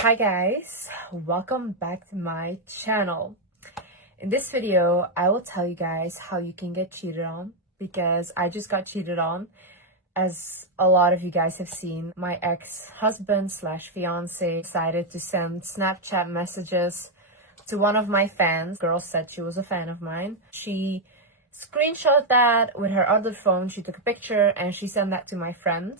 Hi guys, welcome back to my channel. In this video, I will tell you guys how you can get cheated on, because I just got cheated on. As a lot of you guys have seen, my ex-husband slash fiance decided to send Snapchat messages to one of my fans. Girl said she was a fan of mine. She screenshot that with her other phone. She took a picture and she sent that to my friend.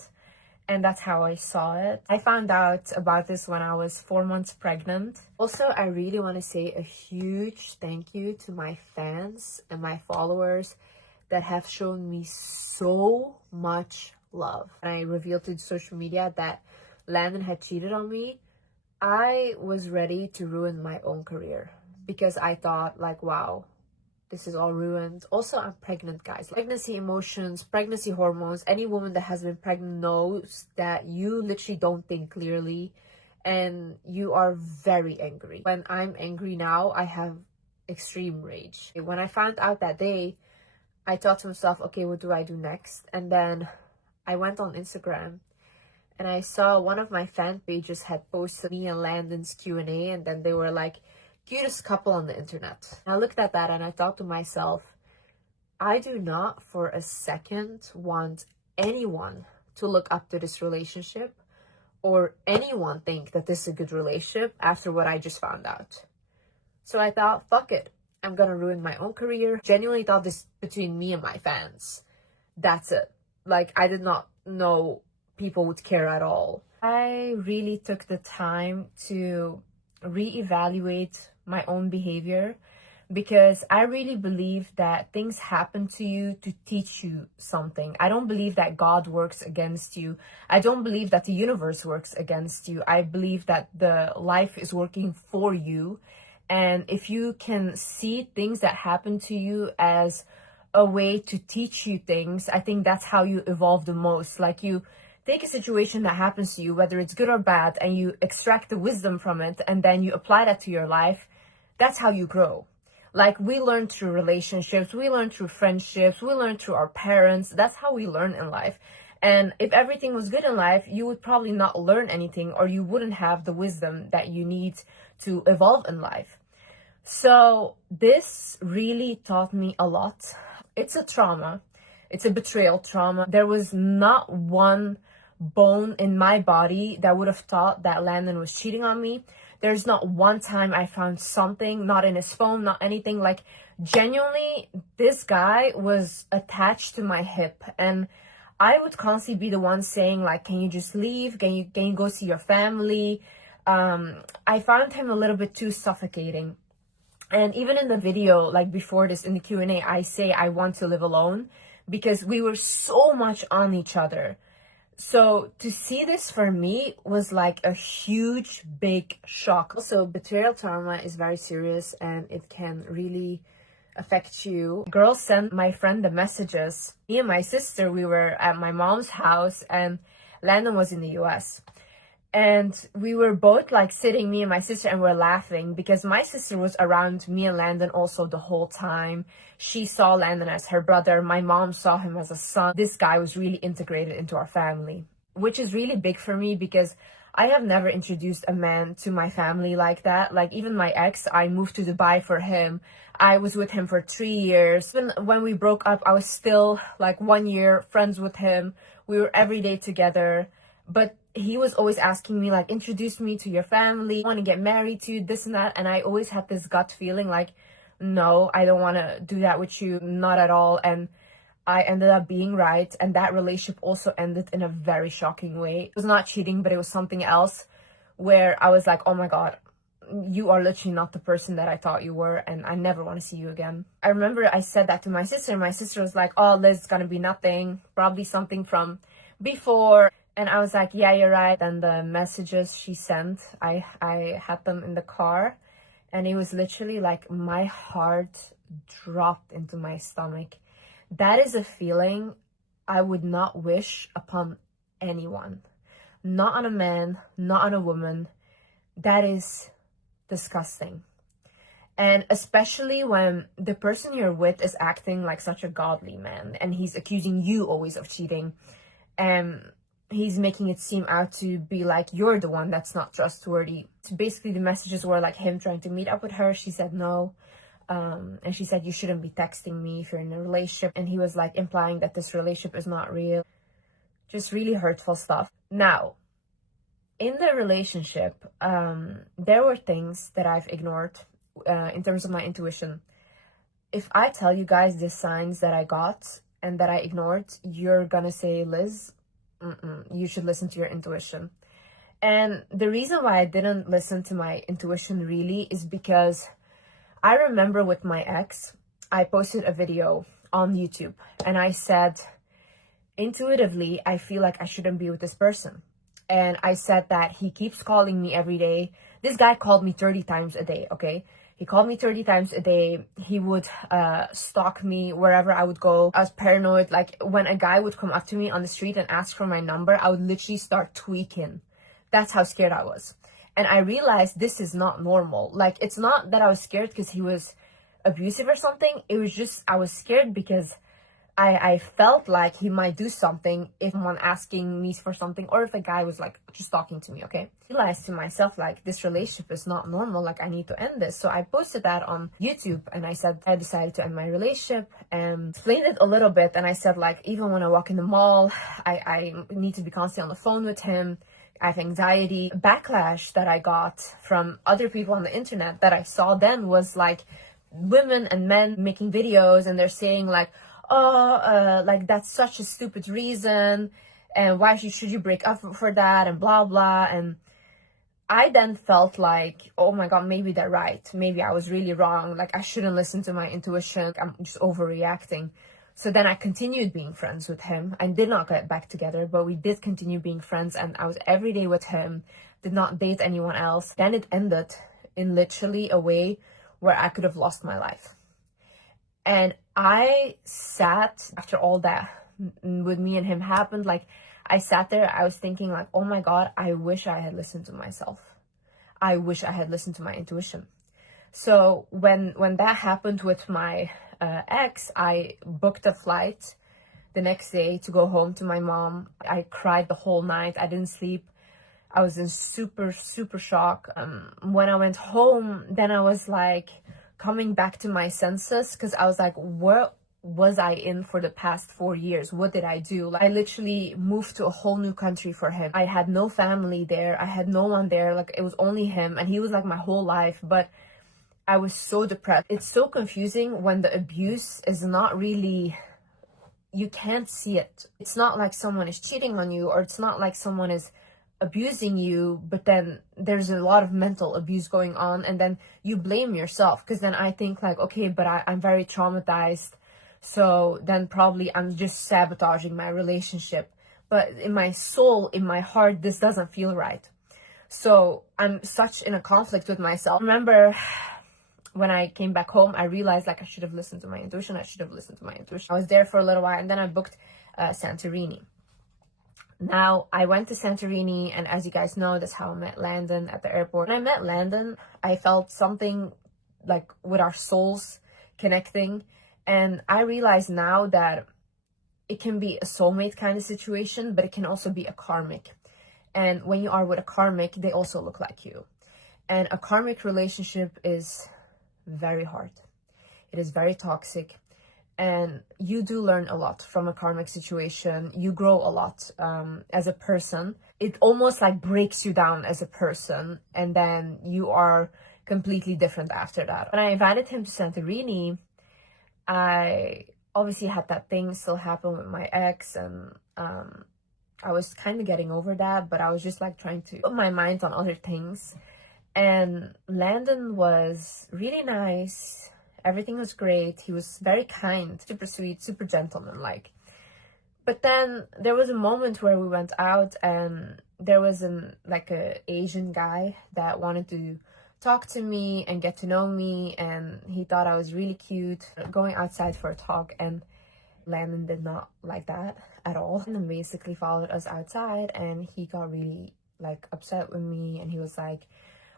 And that's how I saw it. I found out about this when I was 4 months pregnant. Also, I really want to say a huge thank you to my fans and my followers that have shown me so much love. When I revealed to social media that Landon had cheated on me, I was ready to ruin my own career, because I thought like, wow, this is all ruined. Also, I'm pregnant, guys. Pregnancy emotions, pregnancy hormones. Any woman that has been pregnant knows that you literally don't think clearly and you are very angry. When I'm angry now, I have extreme rage. When I found out that day, I thought to myself, okay, what do I do next? And then I went on Instagram and I saw one of my fan pages had posted me and Landon's Q&A, and then they were like, cutest couple on the internet. I looked at that and I thought to myself, I do not for a second want anyone to look up to this relationship or anyone think that this is a good relationship after what I just found out. So I thought, fuck it. I'm gonna ruin my own career. Genuinely thought this between me and my fans. That's it. Like, I did not know people would care at all. I really took the time to reevaluate my own behavior, because I really believe that things happen to you to teach you something. I don't believe that God works against you. I don't believe that the universe works against you. I believe that the life is working for you. And if you can see things that happen to you as a way to teach you things, I think that's how you evolve the most. Like, you take a situation that happens to you, whether it's good or bad, and you extract the wisdom from it, and then you apply that to your life. That's how you grow. Like, we learn through relationships, we learn through friendships, we learn through our parents. That's how we learn in life. And if everything was good in life, you would probably not learn anything, or you wouldn't have the wisdom that you need to evolve in life. So this really taught me a lot. It's a trauma. It's a betrayal trauma. There was not one bone in my body that would have thought that Landon was cheating on me. There's not one time I found something, not in his phone, not anything. Like, genuinely, this guy was attached to my hip, and I would constantly be the one saying like, can you just leave? Can you go see your family? I found him a little bit too suffocating. And even in the video, like before this, in the Q&A, I say I want to live alone, because we were so much on each other. So to see this for me was like a huge, big shock. Also, betrayal trauma is very serious and it can really affect you. Girls sent my friend the messages. Me and my sister, we were at my mom's house, and Landon was in the US. And we were both like sitting, me and my sister, and we're laughing because my sister was around me and Landon also the whole time. She saw Landon as her brother. My mom saw him as a son. This guy was really integrated into our family, which is really big for me, because I have never introduced a man to my family like that. Like, even my ex, I moved to Dubai for him. I was with him for 3 years. Even when we broke up, I was still like 1 year friends with him. We were every day together. But he was always asking me like, introduce me to your family, I want to get married to you, this and that. And I always had this gut feeling like, no, I don't want to do that with you, not at all. And I ended up being right. And that relationship also ended in a very shocking way. It was not cheating, but it was something else where I was like, oh my God, you are literally not the person that I thought you were, and I never want to see you again. I remember I said that to my sister, and my sister was like, oh, Liz, it's gonna be nothing, probably something from before. And I was like, yeah, you're right. And the messages she sent, I had them in the car, and it was literally like my heart dropped into my stomach. That is a feeling I would not wish upon anyone. Not on a man, not on a woman. That is disgusting. And especially when the person you're with is acting like such a godly man and he's accusing you always of cheating. he's making it seem out to be like you're the one that's not trustworthy. So basically the messages were like him trying to meet up with her. She said no. And she said, you shouldn't be texting me if you're in a relationship. And he was like implying that this relationship is not real. Just really hurtful stuff. Now, in the relationship, there were things that I've ignored in terms of my intuition. If I tell you guys the signs that I got and that I ignored, you're gonna say, Liz, you should listen to your intuition. And the reason why I didn't listen to my intuition really is because I remember with my ex, I posted a video on YouTube and I said, intuitively, I feel like I shouldn't be with this person. And I said that he keeps calling me every day. This guy called me 30 times a day, okay? He called me 30 times a day. He would stalk me wherever I would go. I was paranoid. Like when a guy would come up to me on the street and ask for my number, I would literally start tweaking. That's how scared I was. And I realized this is not normal. Like, it's not that I was scared because he was abusive or something. It was just, I was scared because I felt like he might do something if someone asking me for something, or if a guy was like just talking to me, okay? I realized to myself, like, this relationship is not normal. Like, I need to end this. So I posted that on YouTube and I said, I decided to end my relationship and explained it a little bit. And I said, like, even when I walk in the mall, I need to be constantly on the phone with him. I have anxiety. Backlash that I got from other people on the internet that I saw then was like women and men making videos and they're saying like, oh, like that's such a stupid reason and why should you break up for that and blah blah. And I then felt like, oh my god, maybe they're right, maybe I was really wrong, like I shouldn't listen to my intuition, I'm just overreacting. So then I continued being friends with him. I did not get back together, but we did continue being friends and I was every day with him, did not date anyone else. Then it ended in literally a way where I could have lost my life. And I sat, after all that with me and him happened, like I sat there, I was thinking like, oh my god, I wish I had listened to myself. I wish I had listened to my intuition. So when that happened with my ex, I booked a flight the next day to go home to my mom. I cried the whole night. I didn't sleep. I was in super shock. When I went home, then I was like coming back to my senses because I was like, what was I in for the past 4 years? What did I do? Like, I literally moved to a whole new country for him. I had no family there. I had no one there. Like, it was only him and he was like my whole life. But I was so depressed. It's so confusing when the abuse is not really, you can't see it. It's not like someone is cheating on you or it's not like someone is abusing you, but then there's a lot of mental abuse going on and then you blame yourself because then I think like, okay, but I'm very traumatized, so then probably I'm just sabotaging my relationship. But in my soul, in my heart, this doesn't feel right. So I'm such in a conflict with myself. I remember when I came back home, I realized like I should have listened to my intuition. I was there for a little while and then I booked Santorini. Now, I went to Santorini, and as you guys know, that's how I met Landon at the airport. When I met Landon, I felt something like with our souls connecting, and I realize now that it can be a soulmate kind of situation, but it can also be a karmic. And when you are with a karmic, they also look like you. And a karmic relationship is very hard. It is very toxic. And you do learn a lot from a karmic situation. You grow a lot as a person. It almost like breaks you down as a person. And then you are completely different after that. When I invited him to Santorini, I obviously had that thing still happen with my ex. And I was kind of getting over that. But I was just like trying to put my mind on other things. And Landon was really nice. Everything was great. He was very kind, super sweet, super gentleman-like. But then there was a moment where we went out and there was a Asian guy that wanted to talk to me and get to know me, and he thought I was really cute. Going outside for a talk, and Landon did not like that at all. And then basically followed us outside and he got really like upset with me and he was like,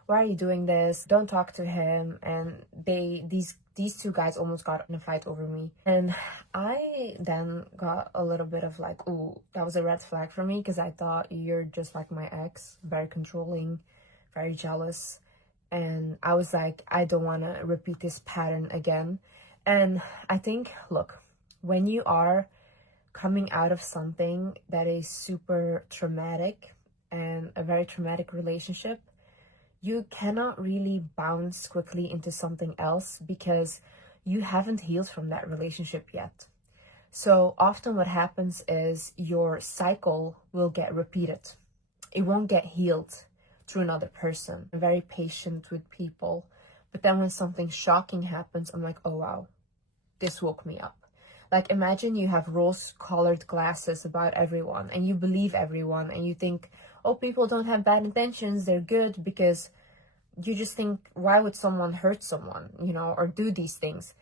why are you doing this? Don't talk to him. And these these two guys almost got in a fight over me. And I then got a little bit of like, ooh, that was a red flag for me, because I thought you're just like my ex, very controlling, very jealous. And I was like, I don't want to repeat this pattern again. And I think, look, when you are coming out of something that is super traumatic and a very traumatic relationship, you cannot really bounce quickly into something else because you haven't healed from that relationship yet. So often what happens is your cycle will get repeated. It won't get healed through another person. I'm very patient with people, but then when something shocking happens, I'm like, oh wow, this woke me up. Like, imagine you have rose-colored glasses about everyone and you believe everyone and you think, oh, people don't have bad intentions, they're good, because you just think, why would someone hurt someone, you know, or do these things?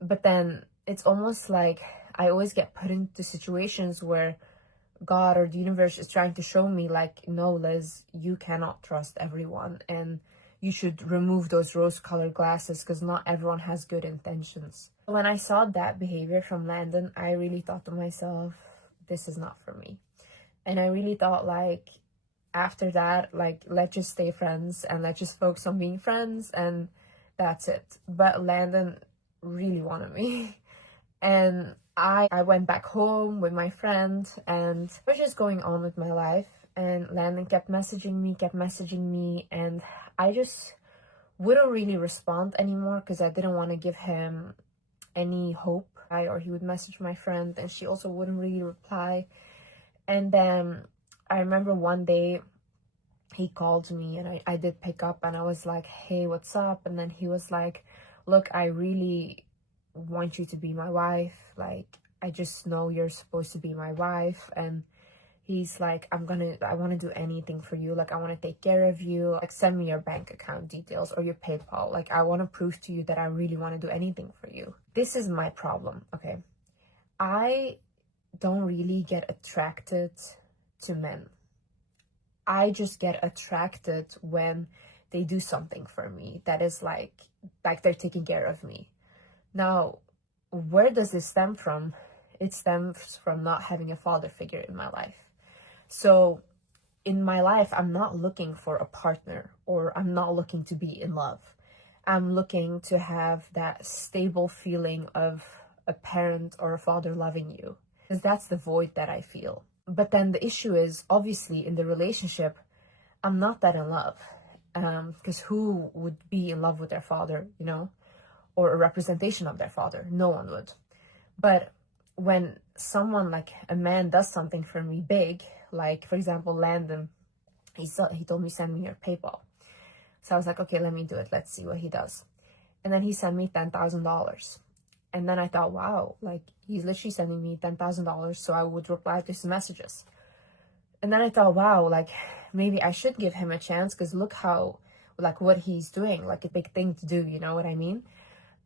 But then it's almost like I always get put into situations where God or the universe is trying to show me, like, no, Liz, you cannot trust everyone and you should remove those rose-colored glasses because not everyone has good intentions. When I saw that behavior from Landon, I really thought to myself, this is not for me. And I really thought, like, after that, like, let's just stay friends and let's just focus on being friends and that's it. But Landon really wanted me. And I went back home with my friend and I was just going on with my life. And Landon kept messaging me, and I just wouldn't really respond anymore because I didn't want to give him any hope. Or he would message my friend and she also wouldn't really reply. And then I remember one day he called me and I did pick up and I was like, hey, what's up? And then he was like, look, I really want you to be my wife. Like, I just know you're supposed to be my wife. And he's like, I want to do anything for you. Like, I want to take care of you. Like, send me your bank account details or your PayPal. Like, I want to prove to you that I really want to do anything for you. This is my problem, okay? I don't really get attracted to men. I just get attracted when they do something for me that is like they're taking care of me. Now, where does this stem from? It stems from not having a father figure in my life. So in my life, I'm not looking for a partner or I'm not looking to be in love. I'm looking to have that stable feeling of a parent or a father loving you, because that's the void that I feel. But then the issue is, obviously, in the relationship, I'm not that in love, because who would be in love with their father, you know, or a representation of their father? No one would. But when someone, like a man, does something for me big, like, for example, Landon, he told me, send me your PayPal. So I was like, okay, let me do it. Let's see what he does. And then he sent me $10,000. And then I thought, wow, like, he's literally sending me $10,000 so I would reply to his messages. And then I thought, wow, like, maybe I should give him a chance, because look how, like, what he's doing, like, a big thing to do, you know what I mean?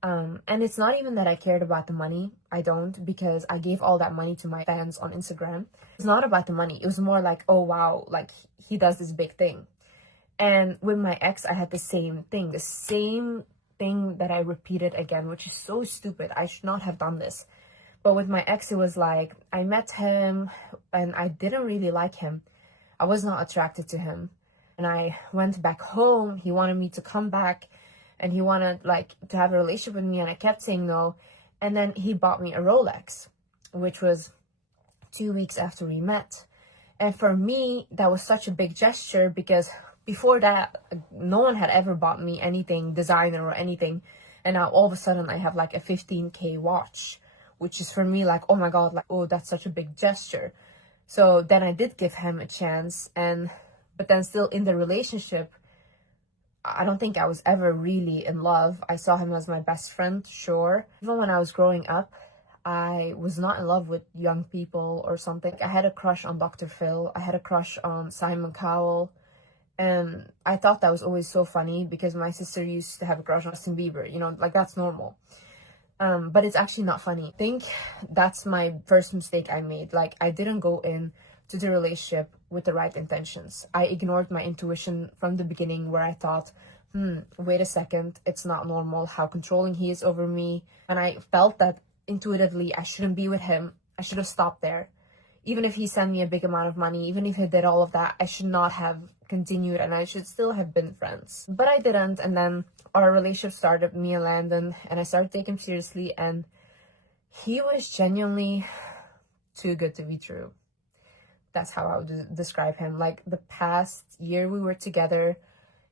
And it's not even that I cared about the money. I don't, because I gave all that money to my fans on Instagram. It's not about the money. It was more like, oh, wow, like, he does this big thing. And with my ex, I had the same thing that I repeated again, which is so stupid. I should not have done this. But with my ex, it was like, I met him and I didn't really like him. I was not attracted to him. And I went back home. He wanted me to come back and he wanted, like, to have a relationship with me, and I kept saying no. And then he bought me a Rolex, which was 2 weeks after we met. And for me, that was such a big gesture, because before that, no one had ever bought me anything designer or anything. And now all of a sudden I have like a 15K watch, which is for me like, oh my God, like, oh, that's such a big gesture. So then I did give him a chance, but then still in the relationship, I don't think I was ever really in love. I saw him as my best friend, sure. Even when I was growing up, I was not in love with young people or something. I had a crush on Dr. Phil. I had a crush on Simon Cowell. And I thought that was always so funny, because my sister used to have a crush on Justin Bieber, you know, like, that's normal. But it's actually not funny. I think that's my first mistake I made. Like, I didn't go in to the relationship with the right intentions. I ignored my intuition from the beginning, where I thought wait a second, it's not normal how controlling he is over me. And I felt that intuitively I shouldn't be with him. I should have stopped there. Even if he sent me a big amount of money, even if he did all of that, I should not have continued and I should still have been friends. But I didn't, and then our relationship started, me and Landon, and I started taking him seriously, and he was genuinely too good to be true. That's how I would describe him. Like, the past year we were together,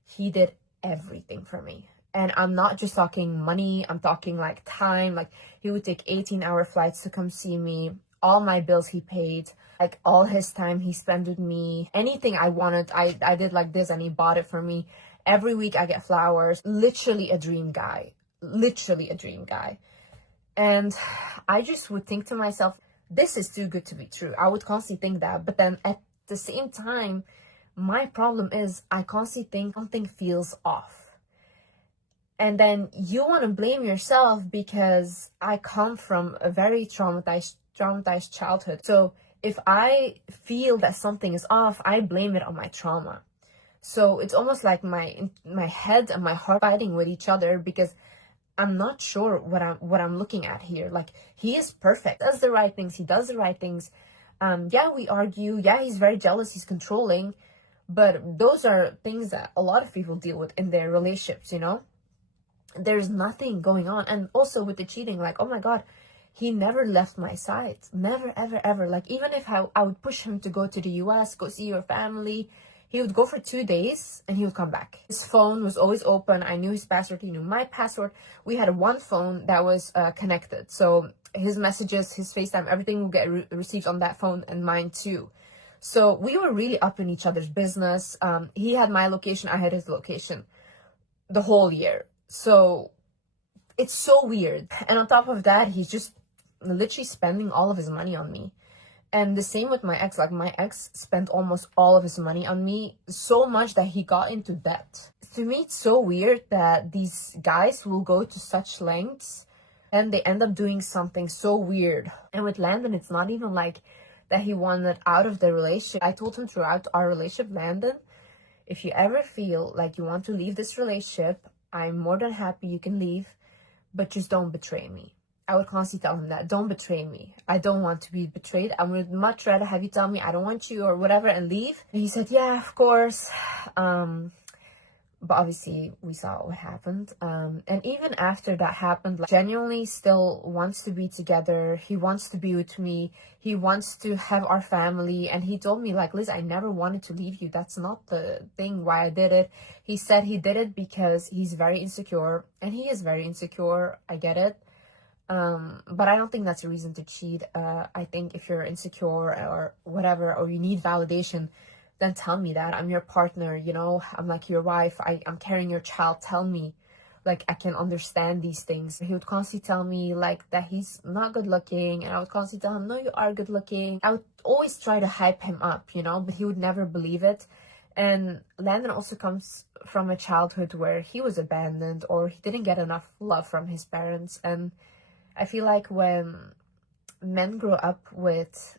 he did everything for me. And I'm not just talking money, I'm talking like time. Like, he would take 18-hour flights to come see me. All my bills he paid. Like, all his time he spent with me. Anything I wanted, I did like this, and he bought it for me. Every week I get flowers. Literally a dream guy. Literally a dream guy. And I just would think to myself, this is too good to be true. I would constantly think that. But then at the same time, my problem is I constantly think something feels off. And then you want to blame yourself, because I come from a very traumatized childhood. So if I feel that something is off, I blame it on my trauma. So it's almost like my head and my heart fighting with each other, because I'm not sure what I'm looking at here. Like, he is perfect, does the right things, he does the right things. Yeah, we argue. Yeah, he's very jealous, he's controlling. But those are things that a lot of people deal with in their relationships, you know? There's nothing going on. And also with the cheating, like, oh my God, he never left my side. Never, ever, ever. Like, even if I would push him to go to the US, go see your family, he would go for 2 days and he would come back. His phone was always open. I knew his password. He knew my password. We had one phone that was connected. So his messages, his FaceTime, everything would get received on that phone, and mine too. So we were really up in each other's business. He had my location. I had his location the whole year. So it's so weird. And on top of that, he's just literally spending all of his money on me. And the same with my ex. Like, my ex spent almost all of his money on me, so much that he got into debt. To me, it's so weird that these guys will go to such lengths and they end up doing something so weird. And with Landon, it's not even like that he wanted out of the relationship. I told him throughout our relationship, Landon, if you ever feel like you want to leave this relationship, I'm more than happy you can leave, but just don't betray me. I would constantly tell him that, don't betray me. I don't want to be betrayed. I would much rather have you tell me I don't want you or whatever and leave. And he said, yeah, of course. But obviously we saw what happened. And even after that happened, like, genuinely still wants to be together. He wants to be with me. He wants to have our family. And he told me, like, Liz, I never wanted to leave you. That's not the thing why I did it. He said he did it because he's very insecure. And he is very insecure. I get it. But I don't think that's a reason to cheat. I think if you're insecure or whatever, or you need validation, then tell me that. I'm your partner, you know, I'm like your wife, I'm carrying your child, tell me. Like, I can understand these things. He would constantly tell me, like, that he's not good looking, and I would constantly tell him, no, you are good looking. I would always try to hype him up, you know, but he would never believe it. And Landon also comes from a childhood where he was abandoned, or he didn't get enough love from his parents. And I feel like when men grow up with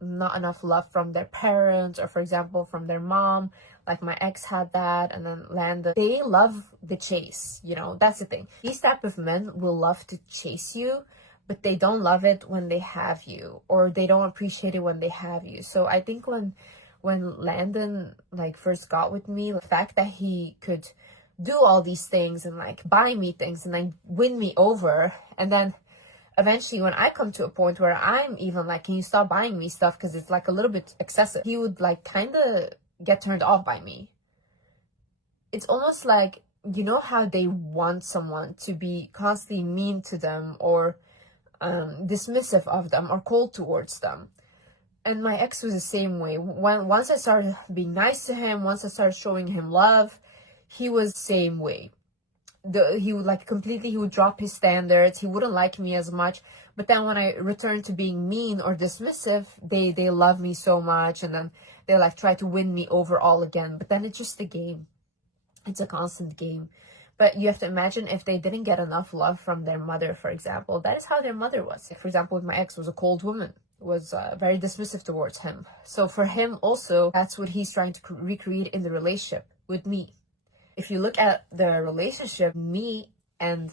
not enough love from their parents, or for example from their mom, like my ex had that, and then Landon, they love the chase, you know. That's the thing. These type of men will love to chase you, but they don't love it when they have you, or they don't appreciate it when they have you. So I think when Landon like first got with me, the fact that he could do all these things and like buy me things and then win me over, and then eventually when I come to a point where I'm even like, can you stop buying me stuff because it's like a little bit excessive, he would like kind of get turned off by me. It's almost like, you know how they want someone to be constantly mean to them, or dismissive of them, or cold towards them. And my ex was the same way. Once I started being nice to him, once I started showing him love, he was the same way. He would like completely, he would drop his standards. He wouldn't like me as much. But then when I returned to being mean or dismissive, they love me so much, and then they like try to win me over all again. But then it's just a game. It's a constant game. But you have to imagine if they didn't get enough love from their mother, for example. That is how their mother was. For example, with my ex, was a cold woman, was very dismissive towards him. So for him also, that's what he's trying to recreate in the relationship with me. If you look at the relationship, me and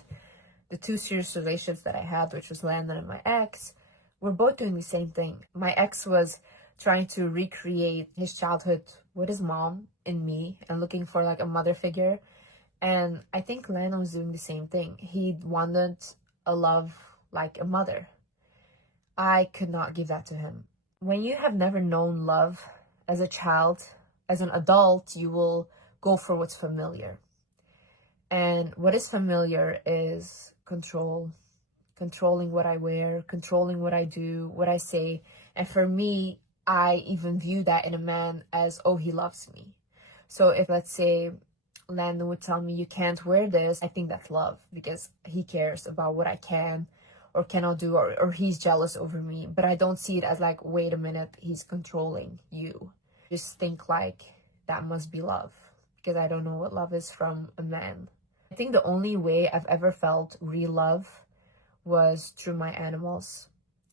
the two serious relations that I had, which was Landon and my ex, we're both doing the same thing. My ex was trying to recreate his childhood with his mom in me and looking for like a mother figure. And I think Landon was doing the same thing. He wanted a love like a mother. I could not give that to him. When you have never known love as a child, as an adult, you will go for what's familiar. And what is familiar is control, controlling what I wear, controlling what I do, what I say. And for me, I even view that in a man as, oh, he loves me. So if, let's say, Landon would tell me, you can't wear this, I think that's love, because he cares about what I can or cannot do, or he's jealous over me. But I don't see it as like, wait a minute, he's controlling you. Just think like that must be love, because I don't know what love is from a man. I think the only way I've ever felt real love was through my animals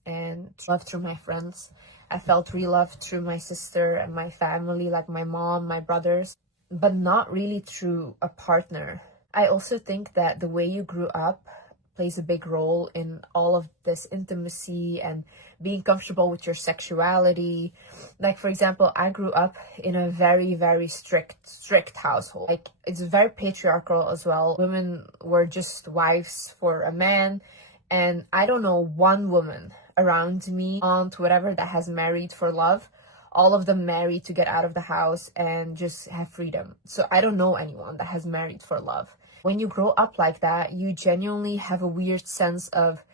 and love through my friends. I felt real love through my sister and my family, like my mom, my brothers, but not really through a partner. I also think that the way you grew up plays a big role in all of this intimacy and being comfortable with your sexuality. Like, for example, I grew up in a very, very strict household. Like, it's very patriarchal as well. Women were just wives for a man. And I don't know one woman around me, aunt, whatever, that has married for love. All of them married to get out of the house and just have freedom. So I don't know anyone that has married for love. When you grow up like that, you genuinely have a weird sense of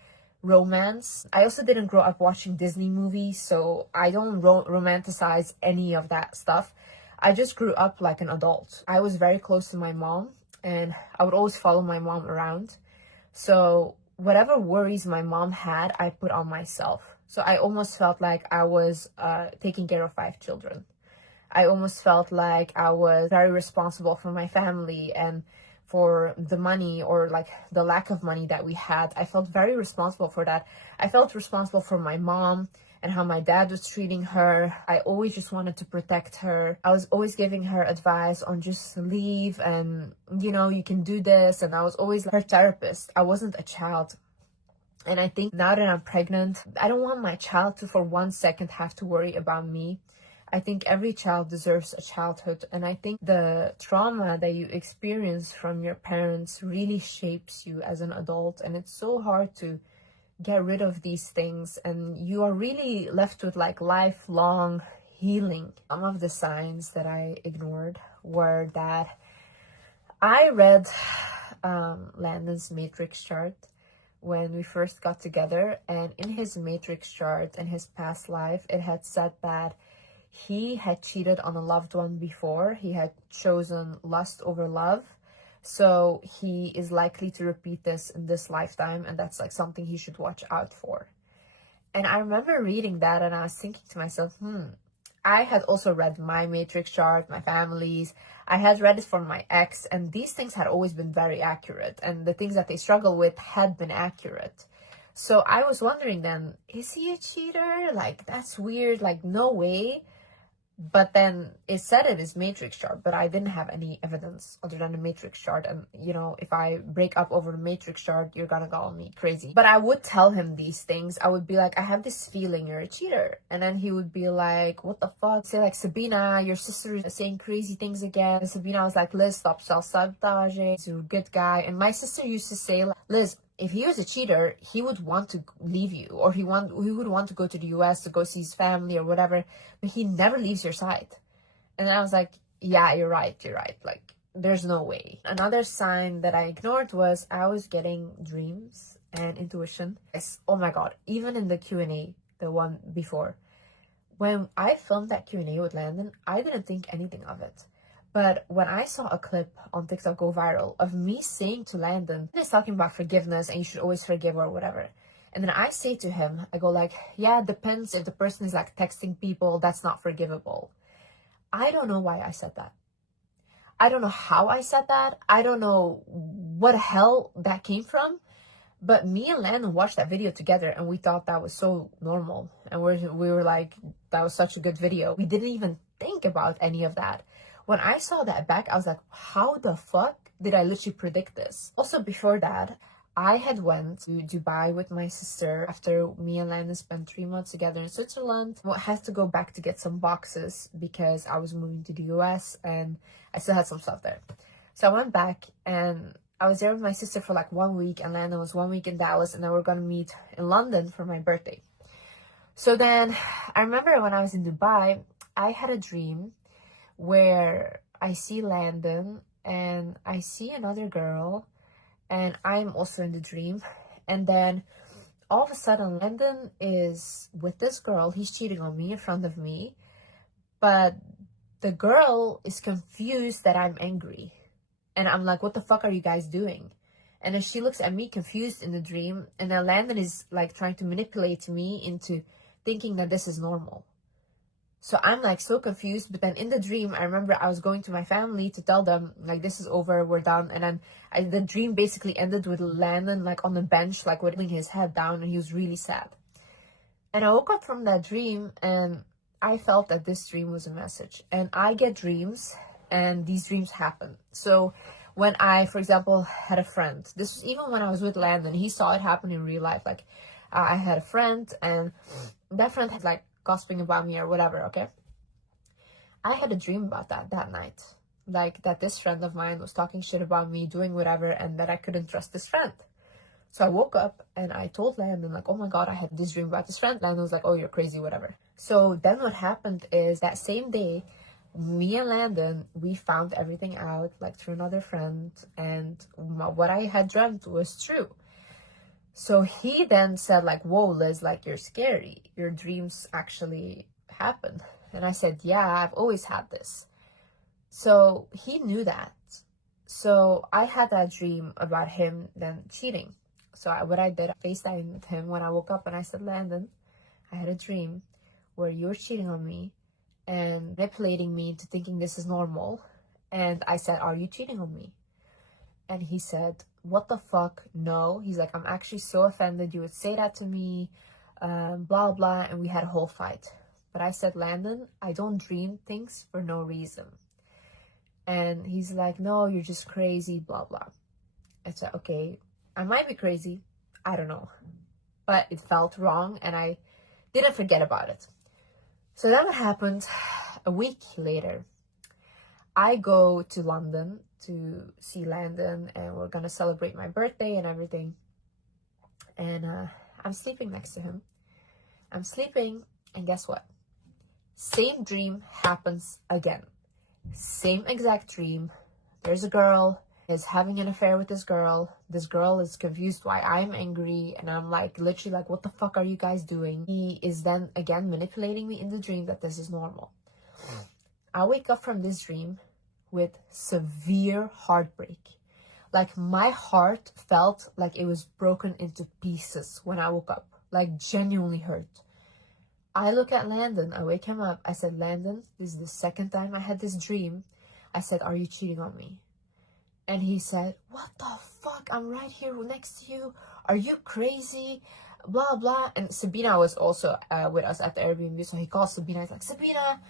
romance. I also didn't grow up watching Disney movies, so I don't romanticize any of that stuff. I just grew up like an adult. I was very close to my mom, and I would always follow my mom around. So whatever worries my mom had, I put on myself. So I almost felt like I was taking care of 5 children. I almost felt like I was very responsible for my family and for the money, or like the lack of money that we had. I felt very responsible for that. I felt responsible for my mom and how my dad was treating her. I always just wanted to protect her. I was always giving her advice on just leave and, you know, you can do this. And I was always her therapist. I wasn't a child. And I think now that I'm pregnant, I don't want my child to for 1 second have to worry about me. I think every child deserves a childhood, and I think the trauma that you experience from your parents really shapes you as an adult, and it's so hard to get rid of these things, and you are really left with like lifelong healing. Some of the signs that I ignored were that I read Landon's matrix chart when we first got together, and in his matrix chart and his past life, it had said that he had cheated on a loved one before. He had chosen lust over love. So he is likely to repeat this in this lifetime, and that's like something he should watch out for. And I remember reading that, and I was thinking to myself, I had also read my matrix chart, my family's. I had read it for my ex, and these things had always been very accurate, and the things that they struggle with had been accurate. So I was wondering then, is he a cheater? Like, that's weird. Like, no way. But then it said it is matrix chart, but I didn't have any evidence other than the matrix chart. And, you know, if I break up over the matrix chart, you're gonna call me crazy. But I would tell him these things. I would be like, I have this feeling you're a cheater. And then he would be like, what the fuck? Say like, Sabina, your sister is saying crazy things again. And Sabina was like, Liz, stop self-sabotaging. He's a good guy. And my sister used to say, Liz, if he was a cheater, he would want to leave you, or he would want to go to the US to go see his family or whatever, but he never leaves your side. And I was like, yeah, you're right. Like, there's no way. Another sign that I ignored was I was getting dreams and intuition. Yes, oh my God, even in the Q&A, the one before, when I filmed that Q&A with Landon, I didn't think anything of it. But when I saw a clip on TikTok go viral of me saying to Landon, he's talking about forgiveness and you should always forgive or whatever. And then I say to him, I go like, yeah, it depends if the person is like texting people, that's not forgivable. I don't know why I said that. I don't know how I said that. I don't know what hell that came from. But me and Landon watched that video together and we thought that was so normal. And we were like, that was such a good video. We didn't even think about any of that. when I saw that back, I was like, how the fuck did I literally predict this? Also, before that, I had went to Dubai with my sister after me and Landon spent 3 months together in Switzerland. I had to go back to get some boxes because I was moving to the US and I still had some stuff there. So I went back and I was there with my sister for like 1 week, and Landon was 1 week in Dallas, and then we're gonna meet in London for my birthday. So then I remember when I was in Dubai, I had a dream where I see Landon and I see another girl, and I'm also in the dream. And then all of a sudden, Landon is with this girl. He's cheating on me in front of me, but the girl is confused that I'm angry. And I'm like, what the fuck are you guys doing? And then she looks at me confused in the dream. And then Landon is like trying to manipulate me into thinking that this is normal. So I'm like so confused. But then in the dream, I remember I was going to my family to tell them like, this is over, we're done. And then the dream basically ended with Landon like on the bench, like putting his head down, and he was really sad. And I woke up from that dream and I felt that this dream was a message. And I get dreams, and these dreams happen. So when I, for example, had a friend, this was even when I was with Landon, he saw it happen in real life. Like I had a friend, and that friend had like gossiping about me or whatever, okay? I had a dream about that night. Like that this friend of mine was talking shit about me, doing whatever, and that I couldn't trust this friend. So I woke up and I told Landon like, oh my God, I had this dream about this friend. Landon was like, oh, you're crazy, whatever. So then what happened is that same day, me and Landon, we found everything out like through another friend, and what I had dreamt was true. So he then said like, whoa, Liz, like you're scary. Your dreams actually happen. And I said, yeah, I've always had this. So he knew that. So I had that dream about him then cheating. So what I did, I FaceTimed him when I woke up, and I said, Landon, I had a dream where you were cheating on me and manipulating me into thinking this is normal. And I said, are you cheating on me? And he said, what the fuck? No. He's like, I'm actually so offended you would say that to me, blah, blah. And we had a whole fight. But I said, Landon, I don't dream things for no reason. And he's like, no, you're just crazy, blah, blah. I said, okay, I might be crazy. I don't know. But it felt wrong, and I didn't forget about it. So then what happened, a week later, I go to London to see Landon, and we're gonna celebrate my birthday and everything. And I'm sleeping next to him. I'm sleeping, and guess what? Same dream happens again. Same exact dream. There's a girl is having an affair with this girl. This girl is confused why I'm angry, and I'm like literally like, what the fuck are you guys doing? He is then again manipulating me in the dream that this is normal. I wake up from this dream with severe heartbreak. Like my heart felt like it was broken into pieces when I woke up, like genuinely hurt. I look at Landon, I wake him up. I said, Landon, this is the second time I had this dream. I said, are you cheating on me? And he said, what the fuck? I'm right here next to you. Are you crazy? Blah, blah. And Sabina was also with us at the Airbnb. So he calls Sabina. He's like, Sabina,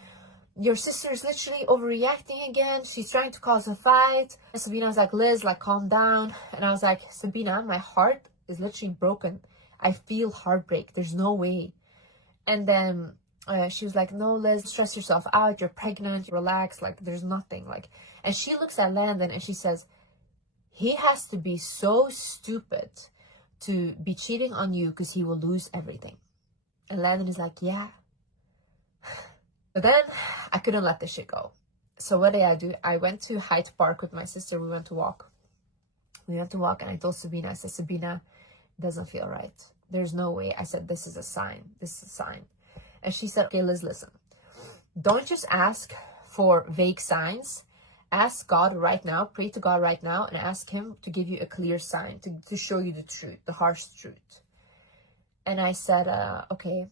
your sister is literally overreacting again. She's trying to cause a fight. And Sabina was like, Liz, like, calm down. And I was like, Sabina, my heart is literally broken. I feel heartbreak. There's no way. And then she was like, no, Liz, stress yourself out. You're pregnant. Relax. Like, there's nothing. Like, and she looks at Landon and she says, he has to be so stupid to be cheating on you because he will lose everything. And Landon is like, yeah. But then I couldn't let this shit go. So what did I do? I went to Hyde Park with my sister. We went to walk. And I told Sabina, I said, Sabina, it doesn't feel right. There's no way. I said, this is a sign. This is a sign. And she said, okay, Liz, listen. Don't just ask for vague signs. Ask God right now, pray to God right now, and ask him to give you a clear sign, to show you the truth, the harsh truth. And I said, okay.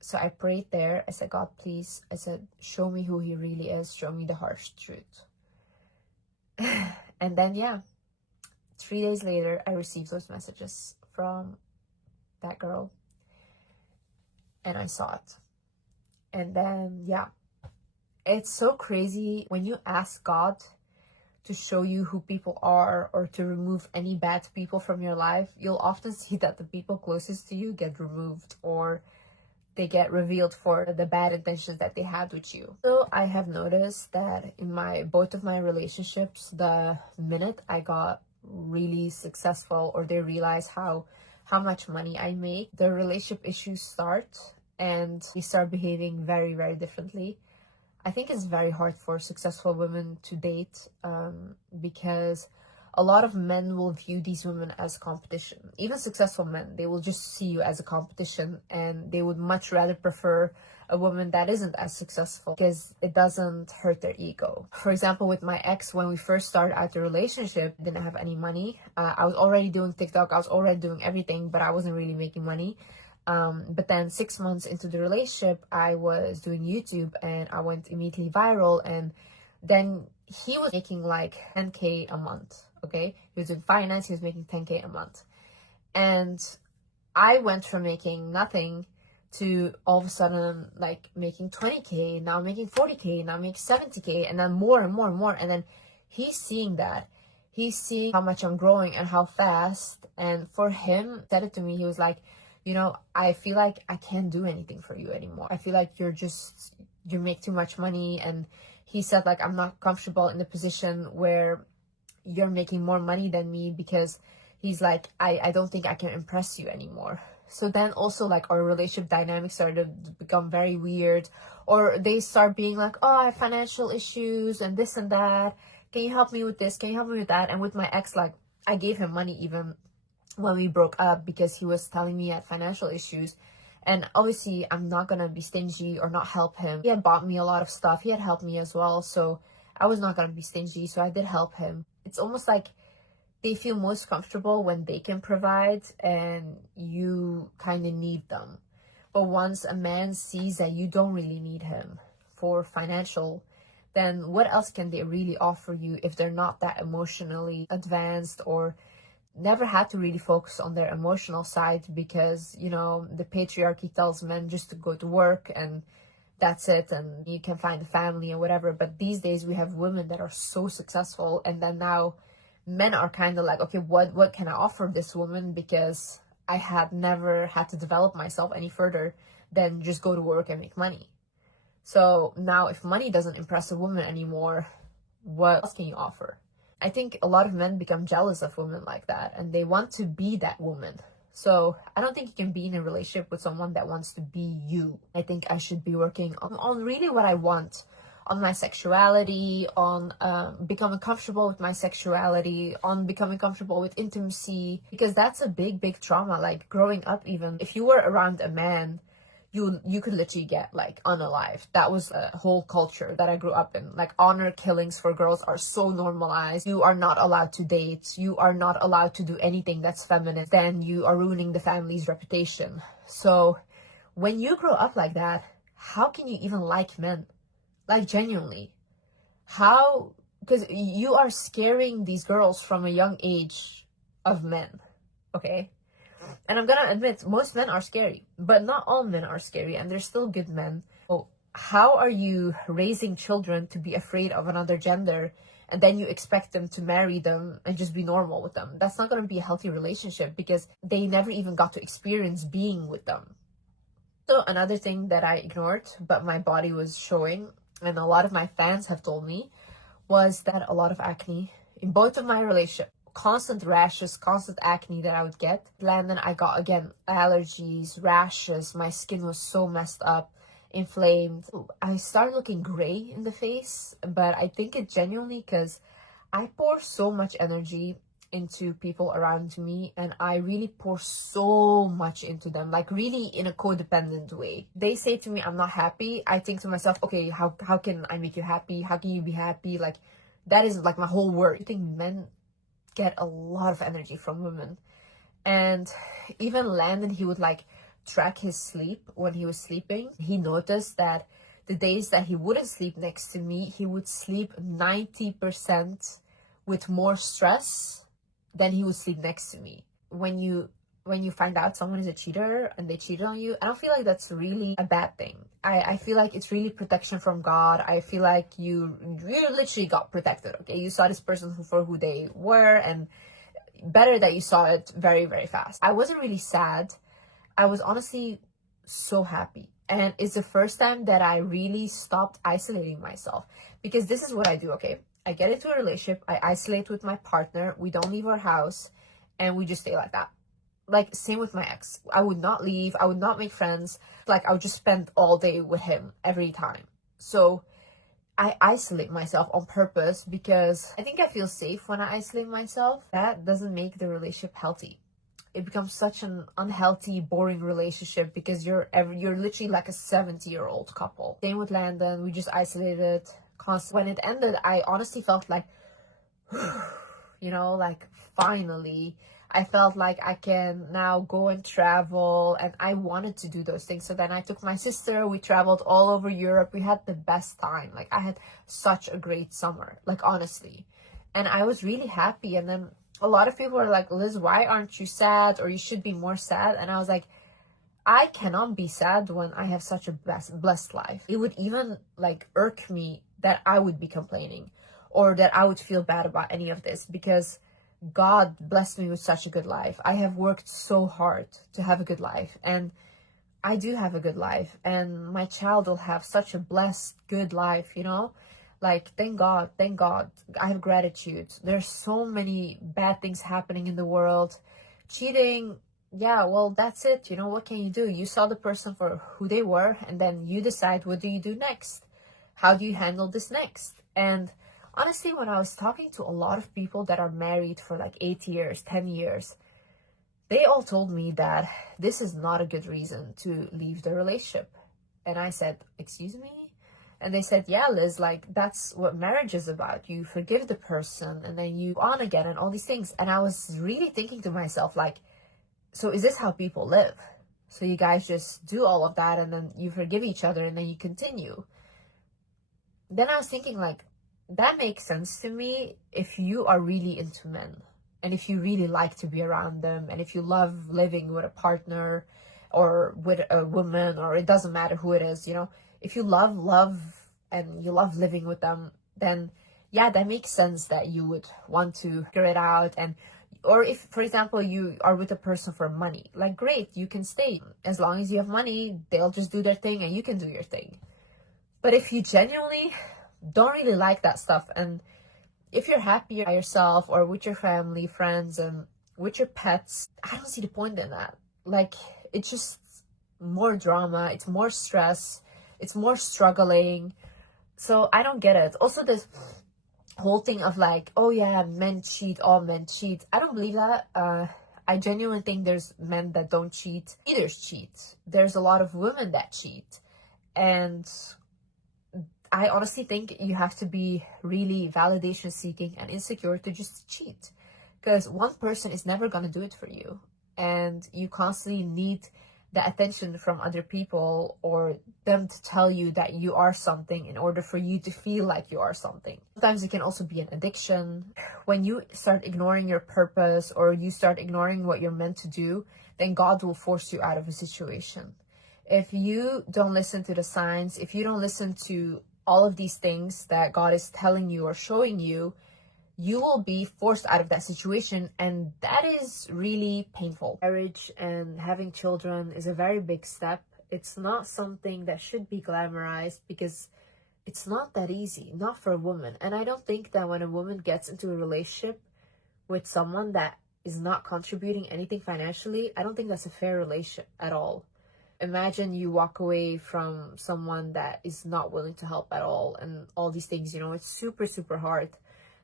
So I prayed there. I said, God, please. I said, show me who he really is. Show me the harsh truth. And then, yeah, 3 days later, I received those messages from that girl. And I saw it. And then, yeah, It's so crazy when you ask God to show you who people are or to remove any bad people from your life, you'll often see that the people closest to you get removed or they get revealed for the bad intentions that they had with you. So I have noticed that in both of my relationships, the minute I got really successful or they realize how much money I make, the relationship issues start and we start behaving very, very differently. I think it's very hard for successful women to date because a lot of men will view these women as competition. Even successful men, they will just see you as a competition and they would much rather prefer a woman that isn't as successful because it doesn't hurt their ego. For example, with my ex, when we first started out the relationship, I didn't have any money. I was already doing TikTok, I was already doing everything, but I wasn't really making money. But then 6 months into the relationship, I was doing YouTube and I went immediately viral. And then he was making like 10K a month, okay? He was doing finance, he was making 10K a month. And I went from making nothing to all of a sudden like making 20K, now I'm making 40K, now I'm making 70K, and then more and more and more. And then he's seeing that. He's seeing how much I'm growing and how fast. And for him, said it to me, he was like, you know, I feel like I can't do anything for you anymore. I feel like you make too much money. And he said like, I'm not comfortable in the position where you're making more money than me, because he's like, I don't think I can impress you anymore. So then also like our relationship dynamics started to become very weird, or they start being like, oh, I have financial issues and this and that. Can you help me with this? Can you help me with that? And with my ex, like I gave him money even when we broke up because he was telling me he had financial issues. And obviously I'm not gonna be stingy or not help him. He had bought me a lot of stuff. He had helped me as well. So I was not gonna be stingy. So I did help him. It's almost like they feel most comfortable when they can provide and you kind of need them. But once a man sees that you don't really need him for financial, then what else can they really offer you if they're not that emotionally advanced or never had to really focus on their emotional side? Because, you know, the patriarchy tells men just to go to work and that's it, and you can find a family and whatever. But these days we have women that are so successful, and then now men are kind of like, okay, what can I offer this woman, because I had never had to develop myself any further than just go to work and make money. So now if money doesn't impress a woman anymore, what else can you offer? I think a lot of men become jealous of women like that and they want to be that woman. So I don't think you can be in a relationship with someone that wants to be you. I think I should be working on really what I want, on my sexuality, on becoming comfortable with my sexuality, on becoming comfortable with intimacy, because that's a big trauma. Like growing up, even if you were around a man, you could literally get like unalived. That was a whole culture that I grew up in. Like honor killings for girls are so normalized. You are not allowed to date. You are not allowed to do anything that's feminine. Then you are ruining the family's reputation. So when you grow up like that, how can you even like men? Like genuinely, how? Because you are scaring these girls from a young age of men, okay? And I'm gonna admit, most men are scary, but not all men are scary, and there's still good men. So how are you raising children to be afraid of another gender, and then you expect them to marry them and just be normal with them? That's not gonna be a healthy relationship, because they never even got to experience being with them. So another thing that I ignored, but my body was showing, and a lot of my fans have told me, was that a lot of acne in both of my relationships. Constant rashes, constant acne that I would get. And then I got, again, allergies, rashes. My skin was so messed up, inflamed. I started looking gray in the face, but I think it genuinely because I pour so much energy into people around me, and I really pour so much into them, like really in a codependent way. They say to me, I'm not happy. I think to myself, okay, how can I make you happy? How can you be happy? Like, that is like my whole world. I think men get a lot of energy from women. And even Landon, he would like track his sleep when he was sleeping. He noticed that the days that he wouldn't sleep next to me, he would sleep 90% with more stress than he would sleep next to me. When you when you find out someone is a cheater and they cheated on you, I don't feel like that's really a bad thing. I feel like it's really protection from God. I feel like you literally got protected, okay? You saw this person for who they were, and better that you saw it very, very fast. I wasn't really sad. I was honestly so happy. And it's the first time that I really stopped isolating myself. Because this is what I do, okay? I get into a relationship, I isolate with my partner, we don't leave our house, and we just stay like that. Like, same with my ex. I would not leave, I would not make friends. Like, I would just spend all day with him every time. So I isolate myself on purpose because I think I feel safe when I isolate myself. That doesn't make the relationship healthy. It becomes such an unhealthy, boring relationship because you're literally like a 70-year-old couple. Same with Landon, we just isolated constantly. When it ended, I honestly felt like, you know, like finally, I felt like I can now go and travel, and I wanted to do those things. So then I took my sister, we traveled all over Europe, we had the best time. Like, I had such a great summer, like, honestly. And I was really happy. And then a lot of people are like, Liz, why aren't you sad? Or you should be more sad. And I was like, I cannot be sad when I have such a blessed life. It would even like irk me that I would be complaining or that I would feel bad about any of this, because God blessed me with such a good life. I have worked so hard to have a good life, and I do have a good life, and my child will have such a blessed, good life, you know? Like, thank God, thank God. I have gratitude. There's so many bad things happening in the world. Cheating, yeah, well, that's it. You know, what can you do? You saw the person for who they were, and then you decide, what do you do next? How do you handle this next? And honestly, when I was talking to a lot of people that are married for like 8 years, 10 years, they all told me that this is not a good reason to leave the relationship. And I said, excuse me? And they said, yeah, Liz, like, that's what marriage is about. You forgive the person and then you on again and all these things. And I was really thinking to myself, like, so is this how people live? So you guys just do all of that and then you forgive each other and then you continue. Then I was thinking, like, that makes sense to me if you are really into men and if you really like to be around them and if you love living with a partner or with a woman, or it doesn't matter who it is, you know, if you love and you love living with them, then yeah, that makes sense that you would want to figure it out. And or if, for example, you are with a person for money, like, great, you can stay. As long as you have money, they'll just do their thing and you can do your thing. But if you genuinely don't really like that stuff, and if you're happy by yourself or with your family, friends, and with your pets, I don't see the point in that. Like, it's just more drama, it's more stress, it's more struggling. So I don't get it. Also, this whole thing of like, oh yeah, men cheat, all men cheat. I don't believe that. I genuinely think there's men that don't cheat. Leaders cheat. There's a lot of women that cheat. And I honestly think you have to be really validation seeking and insecure to just cheat, because one person is never going to do it for you, and you constantly need the attention from other people or them to tell you that you are something in order for you to feel like you are something. Sometimes it can also be an addiction. When you start ignoring your purpose or you start ignoring what you're meant to do, then God will force you out of a situation. If you don't listen to the signs, if you don't listen to all of these things that God is telling you or showing you, you will be forced out of that situation, and that is really painful. Marriage and having children is a very big step. It's not something that should be glamorized because it's not that easy, not for a woman. And I don't think that when a woman gets into a relationship with someone that is not contributing anything financially, I don't think that's a fair relationship at all. Imagine you walk away from someone that is not willing to help at all and all these things, you know, it's super, super hard.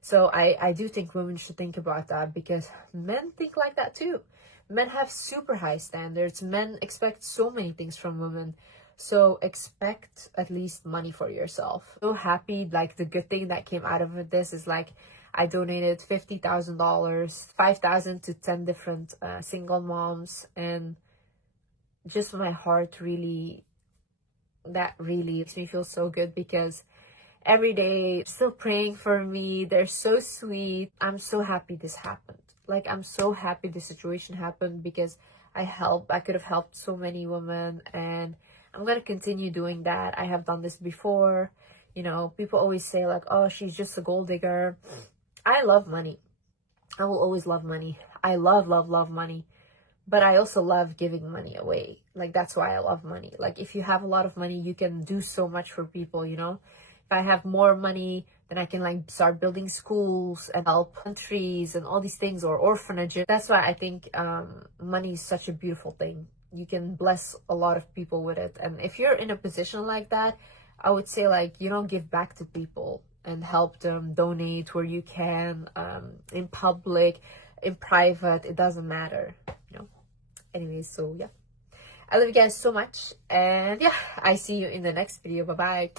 So I do think women should think about that, because men think like that too. Men have super high standards. Men expect so many things from women. So expect at least money for yourself. So happy, like, the good thing that came out of this is like, I donated $50,000, $5,000 to 10 different single moms, and just my heart really, that really makes me feel so good, because every day still praying for me. They're so sweet. I'm so happy this happened. Like, I'm so happy this situation happened because I could have helped so many women, and I'm gonna continue doing that. I have done this before. You know, people always say like, oh, she's just a gold digger. I love money. I will always love money. I love money. But I also love giving money away. Like, that's why I love money. Like, if you have a lot of money, you can do so much for people, you know? If I have more money, then I can like start building schools and help countries and all these things, or orphanages. That's why I think money is such a beautiful thing. You can bless a lot of people with it. And if you're in a position like that, I would say like, you know, give back to people and help them, donate where you can, in public, in private, it doesn't matter, you know. Anyways, so yeah, I love you guys so much, and yeah, I see you in the next video. Bye bye.